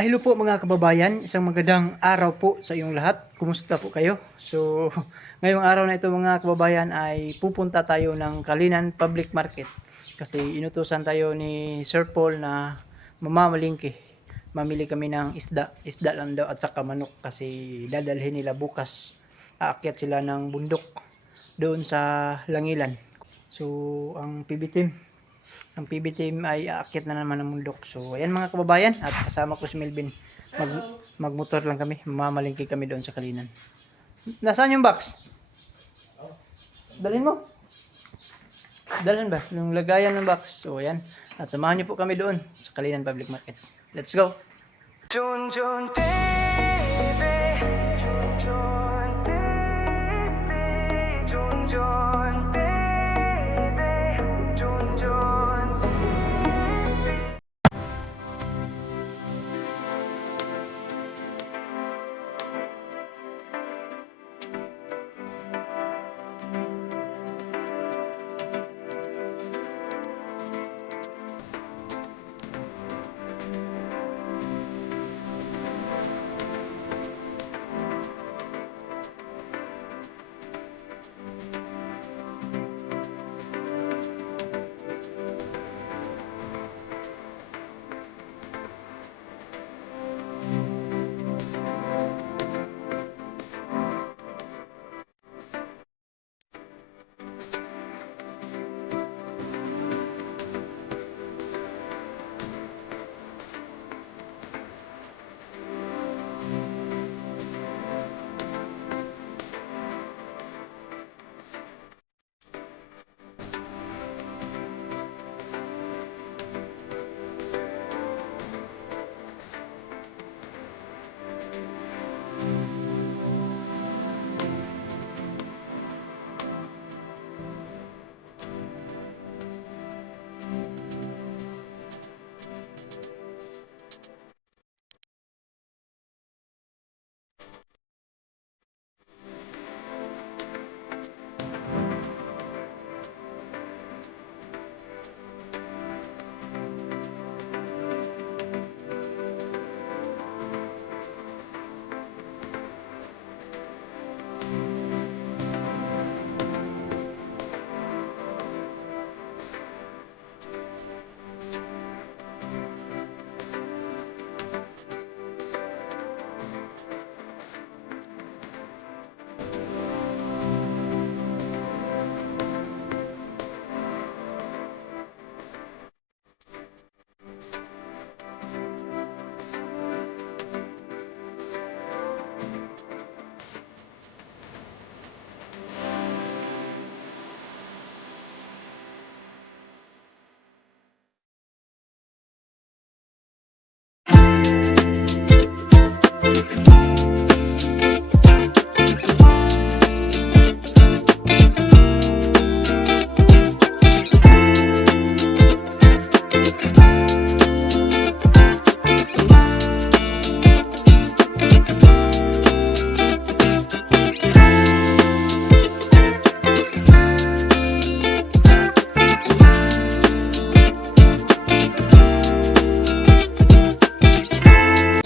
Hello po mga kababayan, isang magandang araw po sa iyong lahat. Kumusta po kayo? So, ngayong araw na ito mga kababayan ay pupunta tayo ng Kalinan Public Market. Kasi inutusan tayo ni Sir Paul na mamamalingki. Mamili kami ng isda lang daw at saka manok kasi dadalhin nila bukas. Aakyat sila ng bundok doon sa Langilan. So, ang PB team ay aakyat na naman ng bundok. So, ayan mga kababayan, at kasama ko si Melvin. Magmotor lang kami, mamalingki kami doon sa Kalinan. Nasaan yung box? Dalhin mo. Dalhin ba? Yung lagayan ng box. So, ayan. At samahan niyo po kami doon sa Kalinan Public Market. Let's go! Jun Jun TV, Jun Jun TV, Jun Jun TV, Jun Jun TV.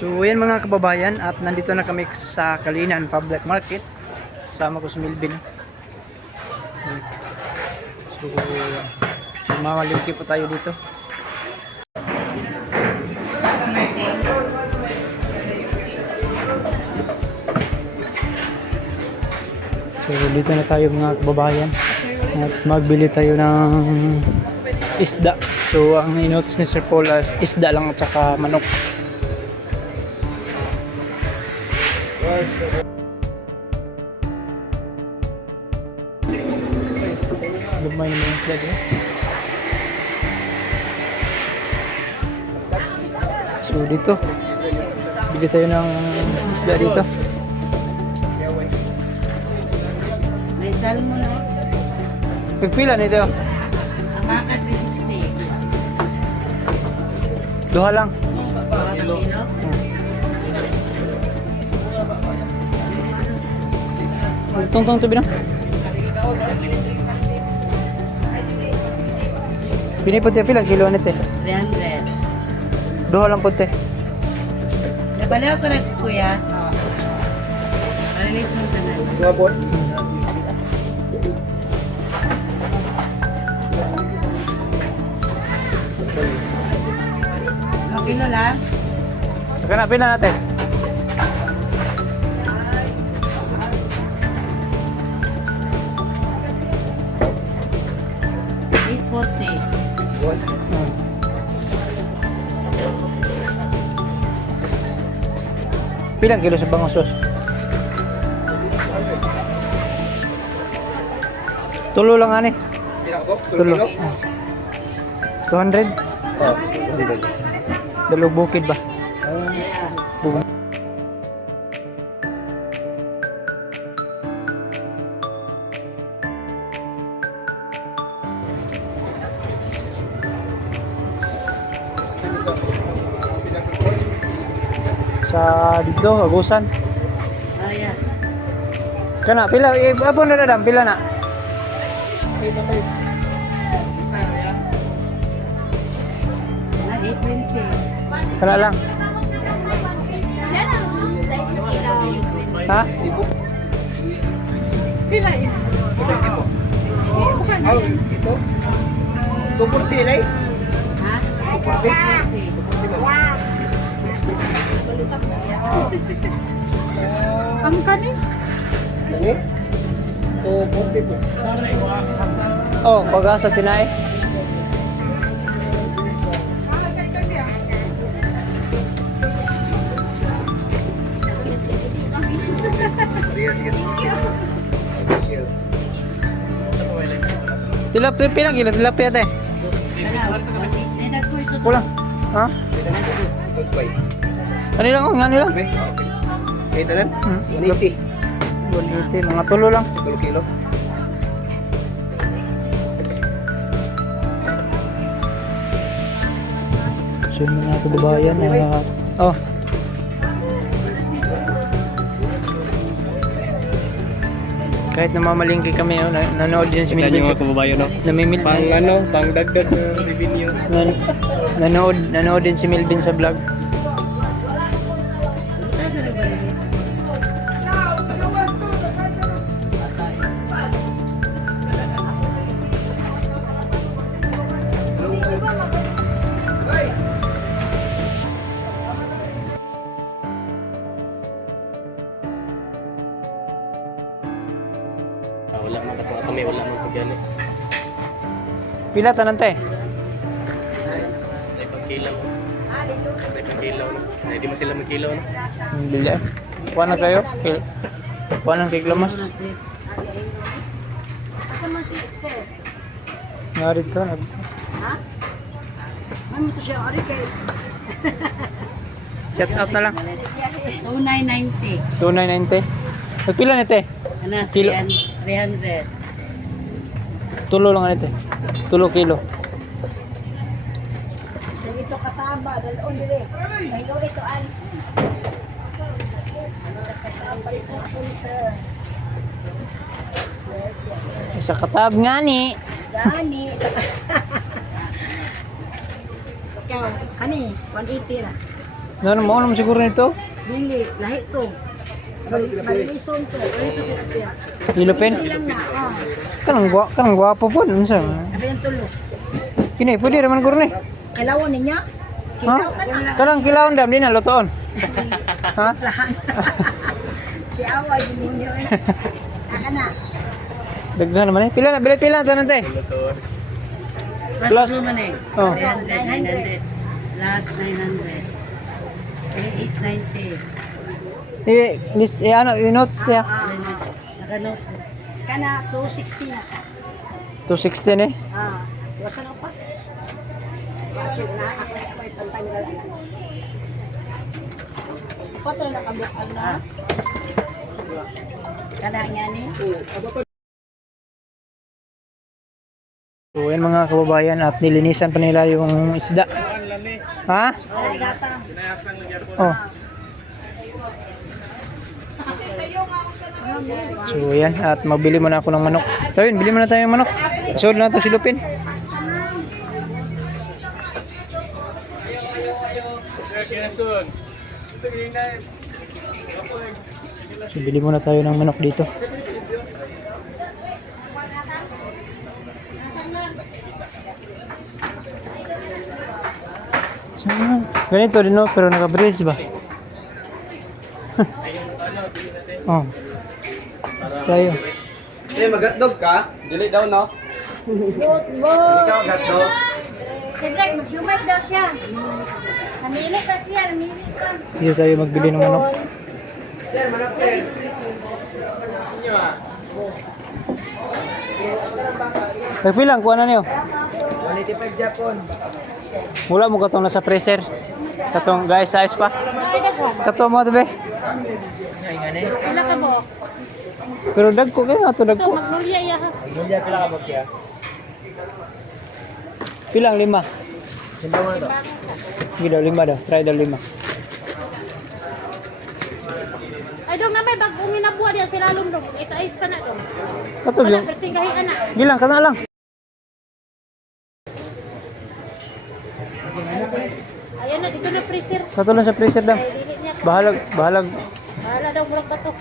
So ayan mga kababayan, at nandito na kami sa Kalinan Public Market. Sama ko si Melvin. So mamalingki po tayo dito. So dito na tayo mga kababayan, at magbili tayo ng isda. So ang inutos ni Sir Paul is isda lang at saka manok. Lumay na yung flag eh. So dito bili tayo ng isda dito. May salmon na. Pagpila nito? Amaka 360. Duha lang. Kilo? Tungtong tabi na. Pinipot niya pila kilo nito. 300. Duha lang po te. Balaw ka na kuya. Release mo ka na. Ngabot. Okay na lang. Saka na, pila natin. Pilang kilo sa bangos sos? Tulo lang ani. Tulo. 200? Oh, Dalawang bukid ba? Sa dito, Agusan. Ayan. Kana, pila, apa na dadam, pila na? Na 820. Kana lang. Ha? ito. Tupur pilay. Ha? 820. Ang kanin? Ini. Tupur po. Oh, pag-asa tinay. Tilapia, pilang kilo tilapia teh? Kulang. Ha? Tugpay. Ano lang, ngani lang? Okay. Okay, talan. 180. 180, mga tulo lang. 10 kilo. So yung mga kababayan na oh. Kahit namamalingki kami, oh, nanonood din si Milvin sa kababayan, no? namimil Pang ano, pang dagdag na revenue. nanonood din si Milvin sa vlog. Taas na ba yun? Wala man katuwa kami, wala man pagyan. Pila tanan te? Ay pagkilaw. Ay pagkilaw na. Ay di mo sila magkilaw na. Bili. Kuha na kayo. Kuha ng kay Klamas. Kasama si sir. Ngarit ka. Ha? Mami to siya. Ari kay. Check out na lang. 2990. 2,990. Nagpila ni te? Ano? Kilo. 300. Tulo lang ni te. 2 kilo. Sa ito kataba. Dalon dire. May lo ito an. Sa kataba ito po sir. Sa katab nga ni. Gani. Sa Ikaw. Ani. 180 na. Ano mo naman siguro nito? Dili. Lahi to. Malison to. Ito po siya. Ilupin. Ilang na. Oh. Kanang gwapo po. Ano sa? Ano yung tulo? Kini, pwede raman guro ni. Kailangan ninyo? Ha? Kitaw ka na. Kanang kilawon dam din na lutoon. Ha? Lahan. Si Awa din ninyo eh. Aka na. Daghan naman eh. Pila na, bilit pila na tanan te. Plus. naman eh. Oh. 300, 900. Last 900. 890. List, ano, i-notes niya. Nakanote. Kana 260 na. 216 eh. Wasan ako pa. Check na. Ako ay pantanggal na. Patro na kabukal na. Kana nga ni. So yan mga kababayan at nilinisan pa nila yung isda. Ha? Ay gasa. Oh. So yan at magbili muna ako ng manok. So yun, bili muna tayo ng manok. Sold na ito si Lupin. So, bili muna tayo ng manok dito. So, ganito din no, pero naka-brace ba? Oh. Tayo. Mag-hotdog ka? Dili daw, no? Bot, Ikaw, hotdog. Siyempre, mag-humay daw siya. Namili pa siya, namili pa. Dito tayo magbili ng manok. Sir, manok, sir. Pagpilang, kuha na niyo. 185 Japon. Wala mo katong nasa freezer. Katong guys size pa. Ay, dagko. Kato mo tabi. Wala ka mo. Pero dagko kay ato Ito, dagko. magnolia iya ha. Magnolia, pila ka ba kaya? Pilang 5. Simbaw mo na to. Sige daw 5 daw. Try daw 5. Ay, dong na may bagong minabuha diya sila lalong dong. Isa-is pa na dong. Kato Wala, yung persing kahian na. gilang kana lang. Ayan na, dito na freezer. Kato lang sa freezer daw. Ay, dili niya. Bahalag. Bahala daw, murag bato.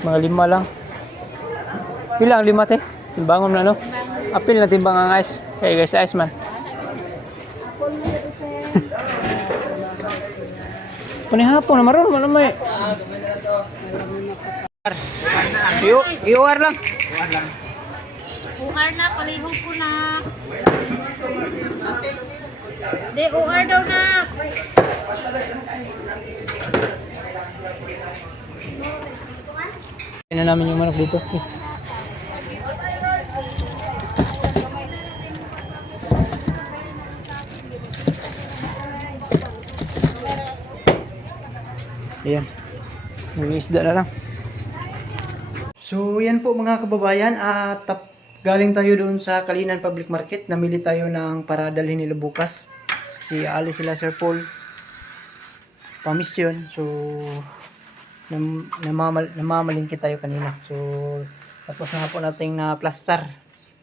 Mga 5 lang. Pilang 5 te. Timbangon na no. Apil na timbang ang ice. Kay guys ice man. Panihapon na maroon man may. Iuar lang. UR na, palihog ko na. Di, UR daw na. Kaya na namin yung manok dito. Ayan. May isda na lang. So, yan po mga kababayan. Galing tayo doon sa Kalinan Public Market. Namili tayo ng para dalhin nila bukas. Si Ali sila Sir Paul. Pamisyon. So, namamalingki tayo kanina. So, tapos na po nating na plaster.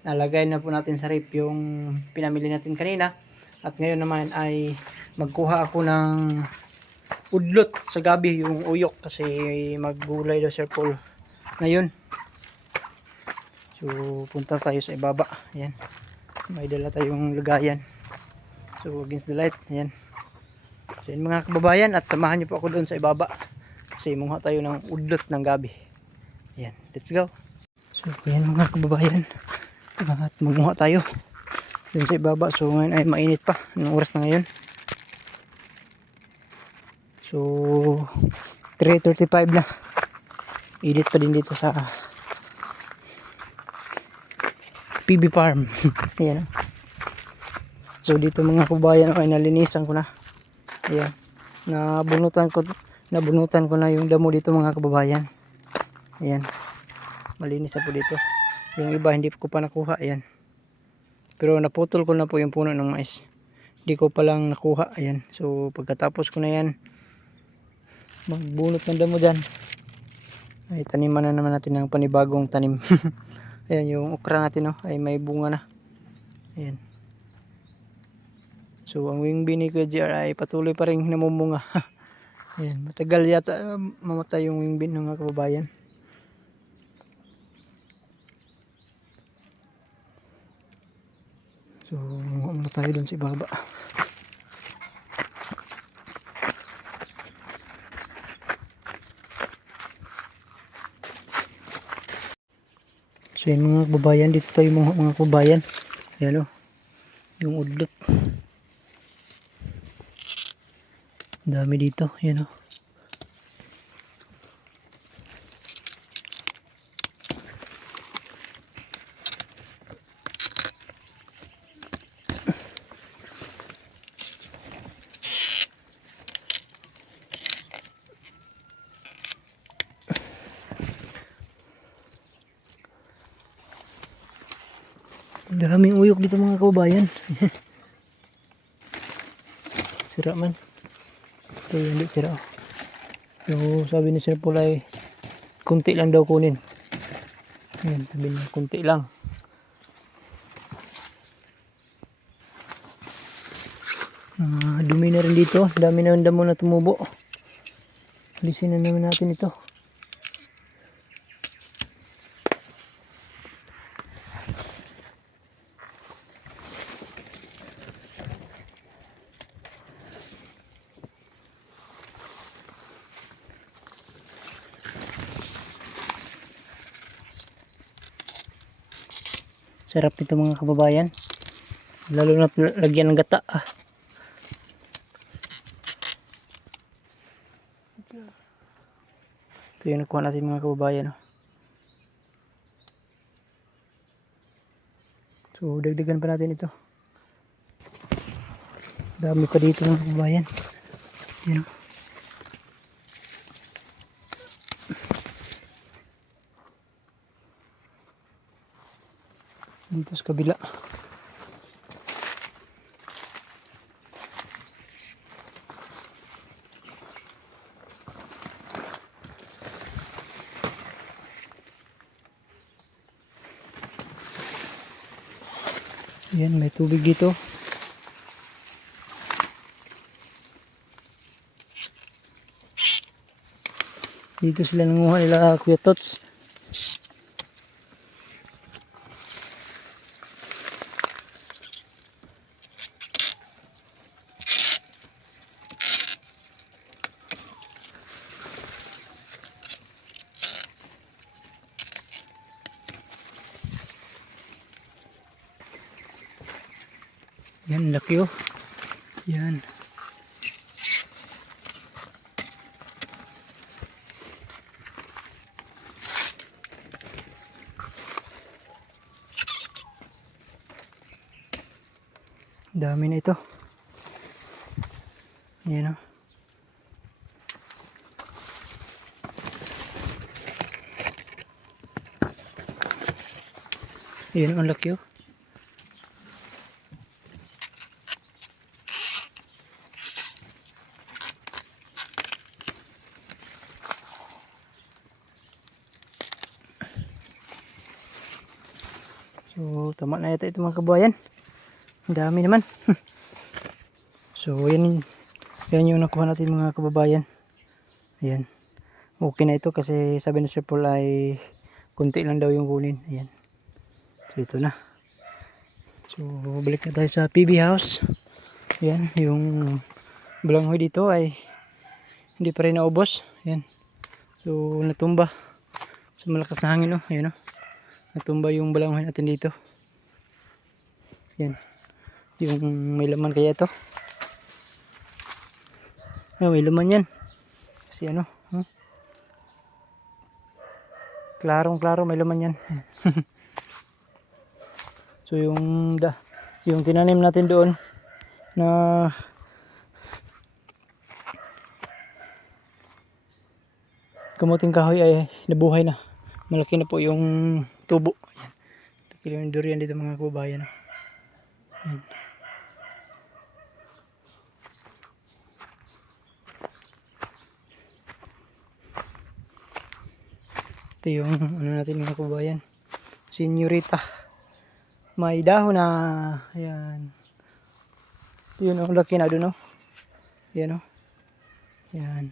Nalagay na po natin sa rip yung pinamili natin kanina. At ngayon naman ay magkuha ako ng udlot sa gabi, yung uyok, kasi maggulay daw Sir Paul ngayon. So, punta tayo sa ibaba. Ayan. May dala tayong lagayan. So, against the light. Ayan. So, yun mga kababayan, at samahan niyo po ako doon sa ibaba. Kasi munga tayo ng udlot ng gabi. Ayan. Let's go. So, ayan mga kababayan. At munga tayo doon sa ibaba. So, ngayon ay mainit pa. Anong oras na ngayon? So, 3:35 na. Init pa din dito sa PB Farm. Ayan. So, dito mga kabayan ay nalinisan ko na. Ayan. Nabunutan ko na yung damo dito mga kababayan. Ayan. Malinis na po dito. Yung iba hindi ko pa nakuha. Ayan. Pero naputol ko na po yung puno ng mais. Hindi ko pa lang nakuha. Ayan. So, pagkatapos ko na yan, magbunot ng damo dyan, ay taniman na naman natin ng panibagong tanim. Ayan yung okra natin, no? Ay may bunga na. Ayan. So ang wing bean ni Kuya JR ay patuloy pa rin namumunga. Ayan, matagal yata mamatay yung wing bean ng mga kababayan. So ano tayo dun sa ibaba. So yun mga kababayan, dito tayo mga kababayan. Ayan o, yung udlot. Dami dito, ayan o. Daming uyok dito mga kababayan. Sira man. Ito hindi sira. So sabi ni Sir Paul ay kunti lang daw kunin. Ayan, sabi niya kunti lang. Dumi na rin dito. Dami na damo na tumubo. Alisin na naman natin ito. Sarap nito mga kababayan. Lalo na lagyan ng gata. Ito yung nakuha natin mga kababayan. So dagdagan pa natin ito. Dami pa dito mga kababayan. Yan. Dito sa kabila. Yan, may tubig dito. Dito sila nanguha nila Kuya Tots. Yan, laki oh. Yan. Dami na ito. Yan oh. Yan, ang laki oh. So, tama na yata ito mga kabayan. Ang dami naman. So, yan yung nakuha natin mga kababayan. Ayan. Okay na ito kasi sabi na Sir Paul ay kunti lang daw yung kunin. Ayan. So, ito na. So, balik na tayo sa PB house. Ayan. Yung balanghoy dito ay hindi pa rin naubos. Ayan. So, natumba. Sa malakas na hangin. Ayan o. Natumba yung balanghoy natin dito. Yan. Yung may laman kaya ito. May laman yan. Kasi ano. Klarong klaro may laman yan. So yung tinanim natin doon na kamuting kahoy ay nabuhay na. Malaki na po yung tubo. Ayan. Ito yung durian dito mga kababayan. Ayan. Ito yung ano natin mga kababayan. Senyorita. May dahon na. Ayan. Ito yun ang laki na doon. Ayan o. Ayan.